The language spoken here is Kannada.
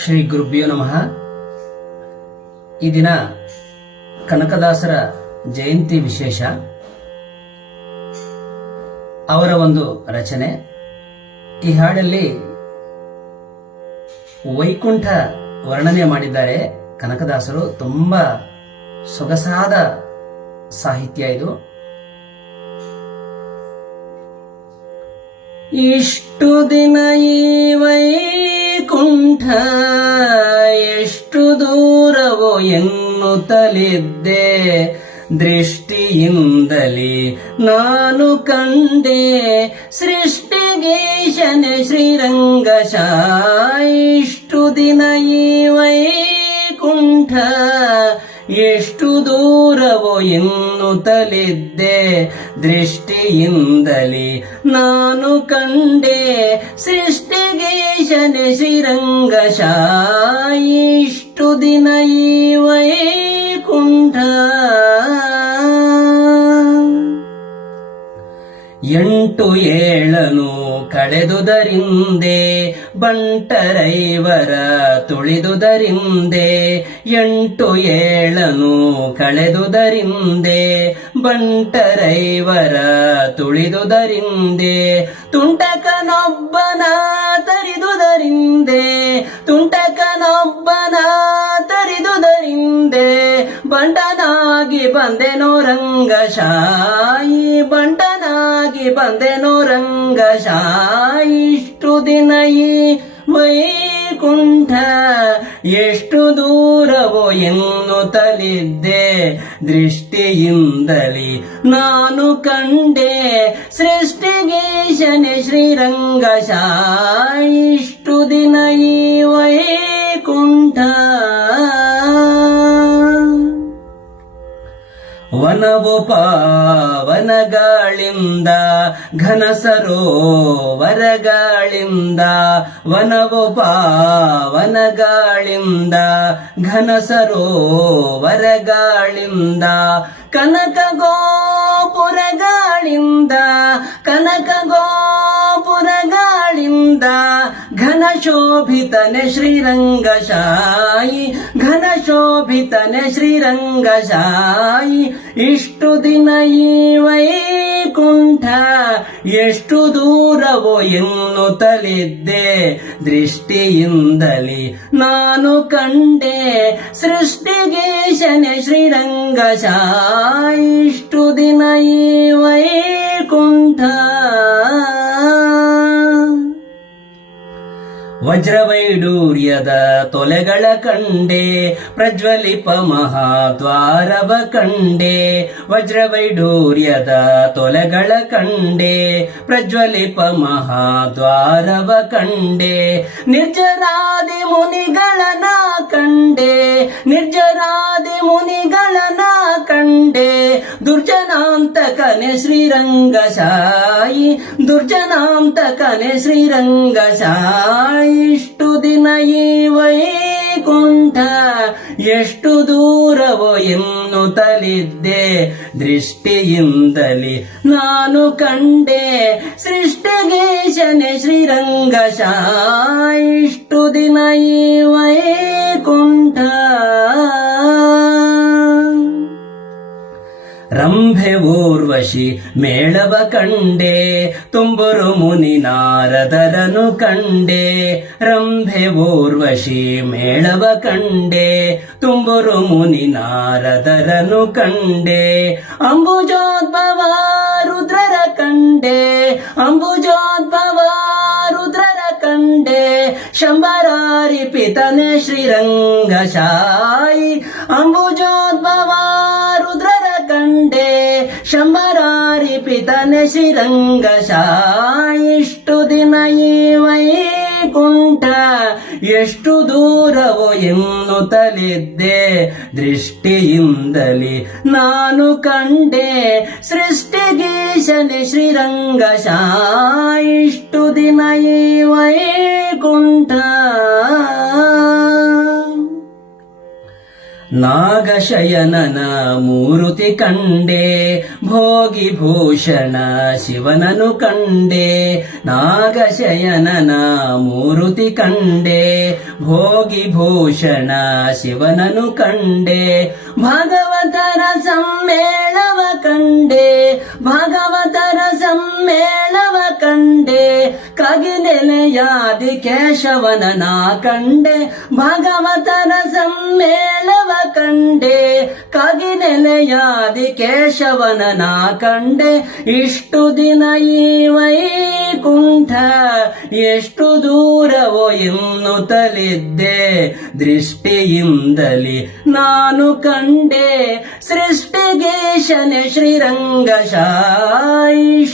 ಶ್ರೀ ಗುರುಭ್ಯೋ ನಮಃ. ಈ ದಿನ ಕನಕದಾಸರ ಜಯಂತಿ ವಿಶೇಷ. ಅವರ ಒಂದು ರಚನೆ. ಈ ಹಾಡಲ್ಲಿ ವೈಕುಂಠ ವರ್ಣನೆ ಮಾಡಿದ್ದಾರೆ ಕನಕದಾಸರು. ತುಂಬಾ ಸೊಗಸಾದ ಸಾಹಿತ್ಯ ಇದು. ಇಷ್ಟು ದಿನ ಈ ವೈಕುಂಠ ಎಷ್ಟು ದೂರವೋ ಎನ್ನುತ್ತಲಿದ್ದೆ, ದೃಷ್ಟಿಯಿಂದಲೇ ನಾನು ಕಂಡೆ ಸೃಷ್ಟಿಗೀಶನೆ ಶ್ರೀರಂಗಶ. ಇಷ್ಟು ದಿನ ಈ ವೈಕುಂಠ ಎಷ್ಟು ದೂರವೋ ಎನ್ನುತ್ತಲಿದ್ದೆ, ದೃಷ್ಟಿಯಿಂದಲೇ ನಾನು ಕಂಡೆ ಸೃಷ್ಟಿಗೀಶನೆ ಶ್ರೀರಂಗಶ. ಇಷ್ಟು ದಿನ ಈ ವೈಕುಂಠ 8 ಕಳೆದುದರಿಂದೆ ಬಂಟರೈವರ ತುಳಿದುದರಿಂದೆ. 8 ಕಳೆದುದರಿಂದೆ ಬಂಟರೈವರ ತುಳಿದುದರಿಂದೆ. ತುಂಟಕನೊಬ್ಬನ ತರಿದುದರಿಂದೆ, ತುಂಟಕನೊಬ್ಬನ ತರಿದುದರಿಂದೆ. ಬಂಟನಾಗಿ ಬಂದೆನೋ ರಂಗಶಾಯಿ, ಬಂಟನಾಗಿ ಬಂದೆನೋ ರಂಗಶಾಯಿ. ಇಷ್ಟು ದಿನ ಈ ವೈಕುಂಠ ಎಷ್ಟು ದೂರವೋ ಎನ್ನುತ್ತಲಿದ್ದೆ, ದೃಷ್ಟಿಯಿಂದಲೇ ನಾನು ಕಂಡೆ ಸೃಷ್ಟಿಗೀಶನೆ ಶ್ರೀರಂಗಶ. ಇಷ್ಟು ದಿನ ಈ ವೈಕುಂಠ. ವನವು ಪಾವನಗಾಳಿಂದ ಘನ ಸರೋವರಗಾಳಿಂದ. ವನವು ಪಾವನಗಾಳಿಂದ ಘನ ಸರೋವರಗಾಳಿಂದ. ಕನಕ ಗೋಪುರಗಾಳಿಂದ, ಕನಕ ಗೋಪುರಗಾಳಿಂದ. ಘನ ಶೋಭಿತನೆ ಶ್ರೀರಂಗಶಾಯಿ, ಘನ ಶೋಭಿತನೆ ಶ್ರೀರಂಗಶಾಯಿ. ಇಷ್ಟು ದಿನ ಈ ವೈಕುಂಠ ಎಷ್ಟು ದೂರವೋ ಎನ್ನುತ್ತಲಿದ್ದೆ, ದೃಷ್ಟಿಯಿಂದಲೇ ನಾನು ಕಂಡೆ ಸೃಷ್ಟಿಗೀಶನೆ ಶ್ರೀರಂಗಶ. ಇಷ್ಟು ದಿನ ಈ ವೈಕುಂಠ. ವಜ್ರವೈಡೂರ್ಯದ ತೊಲೆಗಳ ಕಂಡೆ ಪ್ರಜ್ವಲಿಪ ಮಹಾದ್ವಾರವ ಕಂಡೆ. ವಜ್ರವೈಡೂರ್ಯದ ತೊಲೆಗಳ ಕಂಡೆ ಪ್ರಜ್ವಲಿಪ ಮಹಾದ್ವಾರವ ಕಂಡೆ. ನಿರ್ಜರಾದಿ ಮುನಿಗಳನ ಕಂಡೆ, ನಿರ್ಜರಾದಿ ಮುನಿಗಳನ ಕಂಡೆ. ದುರ್ಜನಾಂತಕನೆ ಶ್ರೀರಂಗಶಾಯಿ, ದುರ್ಜನಾಂತಕನೆ ಶ್ರೀರಂಗಶಾಯಿ. ಇಷ್ಟು ದಿನ ಈ ವೈಕುಂಠ ಎಷ್ಟು ದೂರವೋ ಎನ್ನುತ್ತಲಿದ್ದೆ, ದೃಷ್ಟಿಯಿಂದಲೇ ನಾನು ಕಂಡೆ ಸೃಷ್ಟಿಗೀಶನೆ ಶ್ರೀರಂಗಶ. ಇಷ್ಟು ದಿನ ಈ ವೈಕುಂಠ. ರಂಭೆ ಊರ್ವಶಿ ಮೇಳವ ಕಂಡೆ ತುಂಬುರು ಮುನಿ ನಾರದರನು ಕಂಡೆ. ರಂಭೆ ಊರ್ವಶಿ ಮೇಳವ ಕಂಡೆ ತುಂಬುರು ಮುನಿ ನಾರದರನು ಕಂಡೆ. ಅಂಬುಜೋದ್ಭವ ರುದ್ರರ ಕಂಡೆ, ಅಂಬುಜೋದ್ಭವ ರುದ್ರರ ಕಂಡೆ. ಶಂಬರಾರಿ ಪಿತನೆ ಶ್ರೀರಂಗಶಾಯಿ, ಅಂಬುಜೋದ್ಭವ ರುದ್ರರ ಕಂಡೆ. ಶಂಬರಾರಿ ಪಿತನೆ ಶ್ರೀರಂಗಶ. ಇಷ್ಟು ದಿನ ಈ ವೈಕುಂಠ ಎಷ್ಟು ದೂರವೋ ಎನ್ನುತ್ತಲಿದ್ದೆ, ದೃಷ್ಟಿಯಿಂದಲೇ ನಾನು ಕಂಡೆ ಸೃಷ್ಟಿಗೀಶನೆ ಶ್ರೀರಂಗಶ. ಇಷ್ಟು ದಿನ ಈ ವೈಕುಂಠ. ನಾಗಶಯನನ ಮೂರುತಿ ಕಂಡೆ, ಭೋಗಿ ಭೂಷಣ ಶಿವನನು ಕಂಡೆ. ನಾಗಶಯನನ ಮೂರುತಿ ಕಂಡೆ, ಭೋಗಿ ಭೂಷಣ ಶಿವನನು ಕಂಡೆ. ಭಾಗವತರ ಸಮ್ಮೇಳವ ಕಂಡೆ, ಭಾಗವತರ ಸಮ್ಮೇಳವ ಕಂಡೆ. ಕಗಿಲೆನೆಯಾದಿ ಕೇಶವನ ನಾ ಕಂಡೆ, ಭಾಗವತರ ಸಮ್ಮೇಳವ ಕಂಡೆ. ಕಗಿಲೆನೆಯಾದಿ ಕೇಶವನ ನಾ ಕಂಡೆ. ಇಷ್ಟು ದಿನ ಈ ವೈಕುಂಠ ಎಷ್ಟು ದೂರವೋ ಎನ್ನುತ್ತಲಿದ್ದೆ, ದೃಷ್ಟಿಯಿಂದಲಿ ನಾನು ಕಂಡೆ. ಸೃಷ್ಟಿಗೀಶನೆ ಶ್ರೀರಂಗಶಾಯಿ